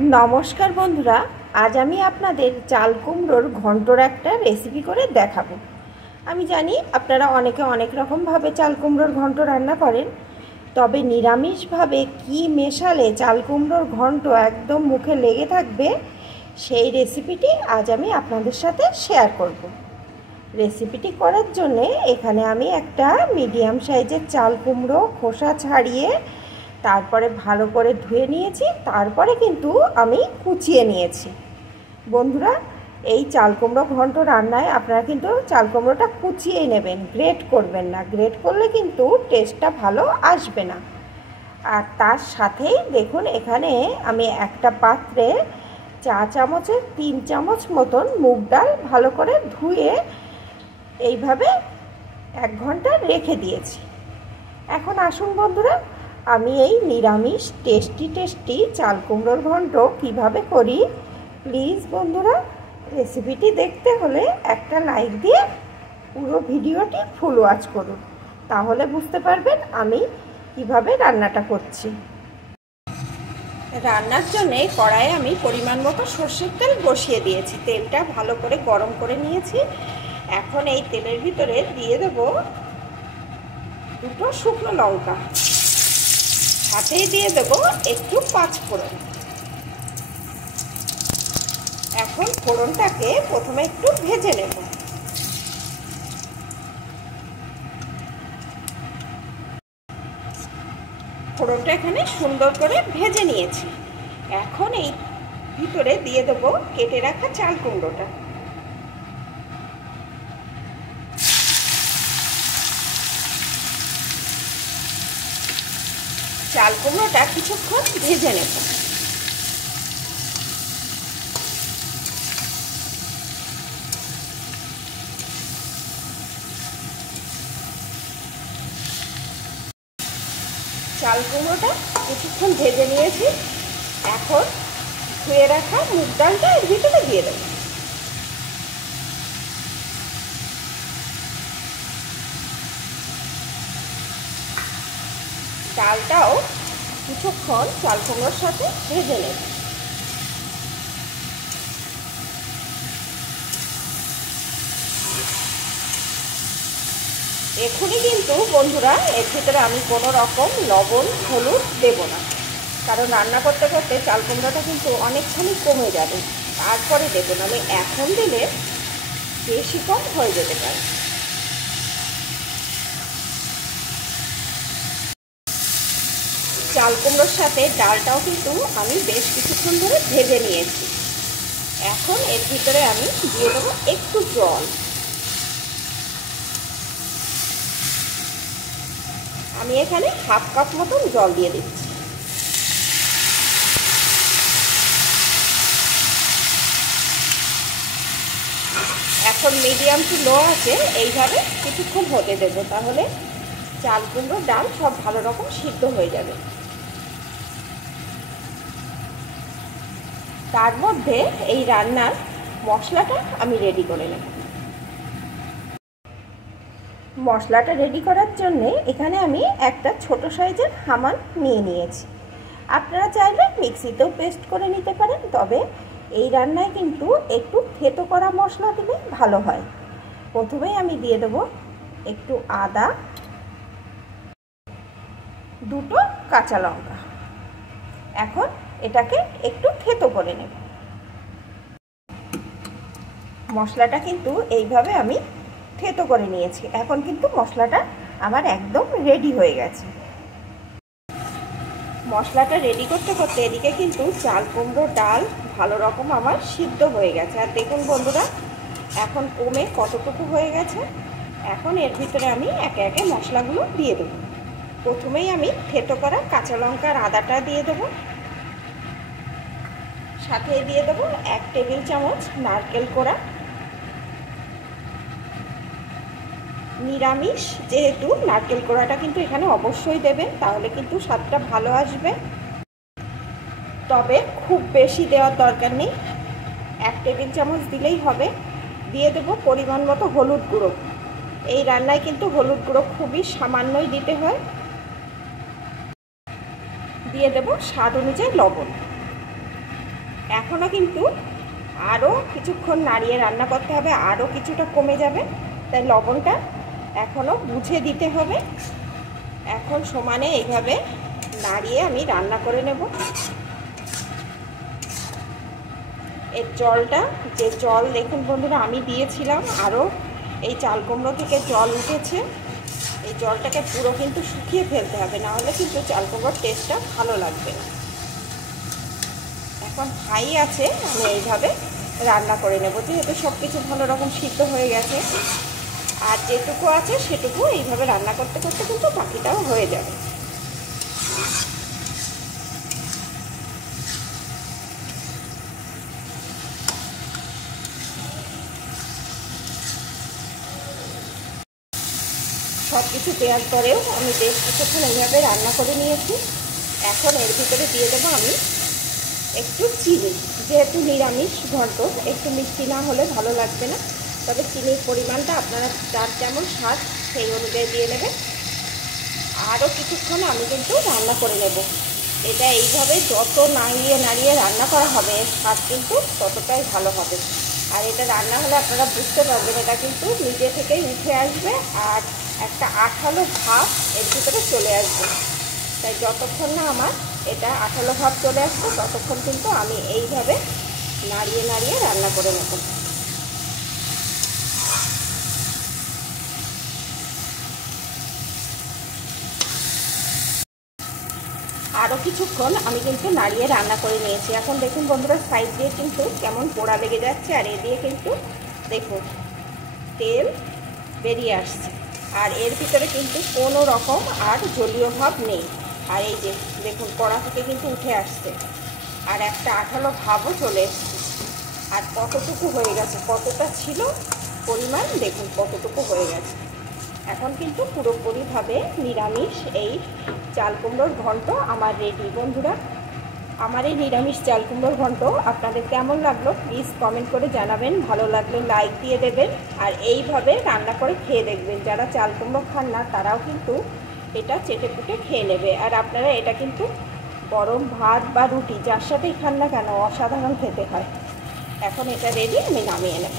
নমস্কার বন্ধুরা, আজ আমি আপনাদের চাল কুমড়োর ঘন্টর একটা রেসিপি করে দেখাবো। আমি জানি আপনারা অনেকে অনেক রকমভাবে চাল কুমড়োর ঘন্ট রান্না করেন, তবে নিরামিষভাবে কি মেশালে চাল কুমড়োর ঘন্ট একদম মুখে লেগে থাকবে সেই রেসিপিটি আজ আমি আপনাদের সাথে শেয়ার করব। রেসিপিটি করার জন্যে এখানে আমি একটা মিডিয়াম সাইজের চাল কুমড়ো খোসা ছাড়িয়ে তারপরে ভালো করে ধুয়ে নিয়েছি, তারপরে কিন্তু আমি কুচিয়ে নিয়েছি। বন্ধুরা, এই চাল কুমড়ো ঘন্ট রান্নায় আপনারা কিন্তু চাল কুমড়োটা কুচিয়েই নেবেন, গ্রেট করবেন না। গ্রেট করলে কিন্তু টেস্টটা ভালো আসবে না। আর তার সাথেই দেখুন, এখানে আমি একটা পাত্রে চা চামচের 3 চামচ মতন মুগ ডাল ভালো করে ধুয়ে এইভাবে 1 ঘন্টা রেখে দিয়েছি। এখন আসুন বন্ধুরা, আমি এই নিরামিষ টেস্টি চাল কুমড়োর ঘন্ট কীভাবে করি। প্লিজ বন্ধুরা, রেসিপিটি দেখতে হলে একটা লাইক দিয়ে পুরো ভিডিওটি ফুল ওয়াচ করুন, তাহলে বুঝতে পারবেন আমি কিভাবে রান্নাটা করছি। রান্নার জন্য কড়াইয়ে আমি পরিমাণ মতো সর্ষের তেল বসিয়ে দিয়েছি। তেলটা ভালো করে গরম করে নিয়েছি। এখন এই তেলের ভিতরে দিয়ে দেব 2 শুকনো লঙ্কা, সাথেই দিয়ে দেবো একটু 5 ফোড়ন। এখন ফোড়নটাকে প্রথমে একটু ভেজে নেব। ফোড়নটা এখানে সুন্দর করে ভেজে নিয়েছি। এখন এই ভিতরে দিয়ে দেবো কেটে রাখা চাল কুমড়োটা। চাল কুমড়োটা কিছুক্ষণ ভেজে নেব। চাল কুমড়োটা কিছুক্ষণ ভেজে নিয়েছি। এখন ধুয়ে রাখা মুগ ডালটা এর ভিতরে দিয়ে দেব। ডালটাও কিছুক্ষণ চাল কুমড়োর সাথে ভেজে নেব। এখনই কিন্তু বন্ধুরা এর ভিতরে আমি কোনো রকম লবণ হলুদ দেব না, কারণ রান্না করতে করতে চাল কুমড়োটা কিন্তু অনেকখানি কমে যাবে। তারপরে দেবো, নাহলে এখন দিলে বেশি কম হয়ে যেতে পারে। চাল কুমড়োর সাথে ডালটাও কিন্তু আমি বেশ কিছুক্ষণ ধরে ভেজে নিয়েছি। এখন এর ভিতরে আমি দিয়ে দেবো একটু জল। আমি এখানে 1/2 কাপ মতন জল দিয়ে দিচ্ছি। এখন মিডিয়াম টু লো আছে এইভাবে কিছুক্ষণ হতে দেবো, তাহলে চাল কুমড়ো ডাল সব ভালো রকম সিদ্ধ হয়ে যাবে। তার মধ্যে এই রান্নার মশলাটা আমি রেডি করে নেব। মশলাটা রেডি করার জন্যে এখানে আমি একটা ছোট সাইজের হামান নিয়ে নিয়েছি। আপনারা চাইলে মিক্সিতেও পেস্ট করে নিতে পারেন, তবে এই রান্নায় কিন্তু একটু থেতো করা মশলা দিলে ভালো হয়। প্রথমেই আমি দিয়ে দেব একটু আদা, 2 কাঁচা লঙ্কা। এখন এটাকে একটু থেতো করে নেব। মশলাটা কিন্তু এইভাবে আমি থেতো করে নিয়েছি। এখন কিন্তু মশলাটা আমার একদম রেডি হয়ে গেছে। মশলাটা রেডি করতে করতে এদিকে কিন্তু চাল কুমড়ো ডাল ভালো রকম আমার সিদ্ধ হয়ে গেছে। আর দেখুন বন্ধুরা, এখন কমে কতটুকু হয়ে গেছে। এখন এর ভিতরে আমি একে একে মশলাগুলো দিয়ে দেবো। প্রথমেই আমি থেতো করা কাঁচা লঙ্কা আর আদাটা দিয়ে দেবো। সাথে দিয়ে দেবো 1 টেবিল চামচ নারকেল কোড়া। নিরামিষ যেহেতু নারকেল কোড়াটা কিন্তু এখানে অবশ্যই দেবেন, তাহলে কিন্তু স্বাদটা ভালো আসবে। তবে খুব বেশি দেওয়ার দরকার নেই, 1 টেবিল চামচ দিলেই হবে। দিয়ে দেবো পরিমাণ মতো হলুদ গুঁড়ো। এই রান্নায় কিন্তু হলুদ গুঁড়ো খুবই সামান্যই দিতে হয়। দিয়ে দেব স্বাদ অনুযায়ী লবণ। এখনও কিন্তু আরও কিছুক্ষণ নাড়িয়ে রান্না করতে হবে, আরও কিছুটা কমে যাবে, তাই লবণটা এখনও বুঝে দিতে হবে। এখন সমানে এইভাবে নাড়িয়ে আমি রান্না করে নেব। এর জলটা, যে জল দেখুন বন্ধুরা আমি দিয়েছিলাম, আরও এই চাল কুমড়ো থেকে জল উঠেছে। এই জলটাকে পুরো কিন্তু শুকিয়ে ফেলতে হবে, না হলে কিন্তু চাল কুমড়োর টেস্টটা ভালো লাগবে না। এখন হাই আছে, আমি এইভাবে রান্না করে নেব, যেহেতু সব কিছু ভালো রকম সিদ্ধ হয়ে গেছে। আর যেটুকু আছে সেটুকু এইভাবে রান্না করতে করতে কিন্তু বাকিটাও হয়ে যাবে। সব কিছু দেওয়ার পরেও আমি বেশ কিছুক্ষণ এইভাবে রান্না করে নিয়েছি। এখন এর ভিতরে দিয়ে দেবো আমি একটু চিনি। যেহেতু নিরামিষ ঘন্ট, একটু মিষ্টি না হলে ভালো লাগবে না, তবে চিনির পরিমাণটা আপনারা যার যেমন স্বাদ সেই অনুযায়ী দিয়ে নেবেন। আরও কিছুক্ষণ আমি কিন্তু রান্না করে নেব। এটা এইভাবে যত নাড়িয়ে নাড়িয়ে রান্না করা হবে, স্বাদ কিন্তু ততটাই ভালো হবে। আর এটা রান্না হলে আপনারা বুঝতে পারবেন, এটা কিন্তু নিজে থেকেই উঠে আসবে আর একটা আঠালো ভাব এর ভিতরে চলে আসবে। তাই যতক্ষণ না আমার এটা আঠালো ভাব চলে আসবে, ততক্ষণ কিন্তু আমি এইভাবে নাড়িয়ে নাড়িয়ে রান্না করে নেব। আরও কিছুক্ষণ আমি কিন্তু নাড়িয়ে রান্না করে নিয়েছি। এখন দেখুন বন্ধুরা, সাইড দিয়ে কিন্তু কেমন পোড়া লেগে যাচ্ছে, আর এ দিয়ে কিন্তু দেখুন তেল বেরিয়ে আসছে, আর এর ভিতরে কিন্তু কোনো রকম আর জলীয় ভাব নেই। আর এই যে দেখুন কড়া থেকে কিন্তু উঠে আসছে, আর একটা আঠালো ভাবও চলে এসছে। আর কতটুকু হয়ে গেছে, কতটা ছিল পরিমাণ দেখুন কতটুকু হয়ে গেছে। এখন কিন্তু পুরোপুরিভাবে নিরামিষ এই চাল কুমড়োর ঘন্ট আমার রেডি। বন্ধুরা, আমার এই নিরামিষ চাল কুমড়োর ঘন্ট আপনাদের কেমন লাগলো প্লিজ কমেন্ট করে জানাবেন। ভালো লাগলে লাইক দিয়ে দেবেন, আর এইভাবে রান্না করে খেয়ে দেখবেন। যারা চাল কুমড়ো খান না তারাও কিন্তু এটা চেটে পুটে খেয়ে নেবে। আর আপনারা এটা কিন্তু গরম ভাত বা রুটি যার সাথেই খান না কেন অসাধারণ খেতে হয়। এখন এটা রেডি, আমি নামিয়ে নেব।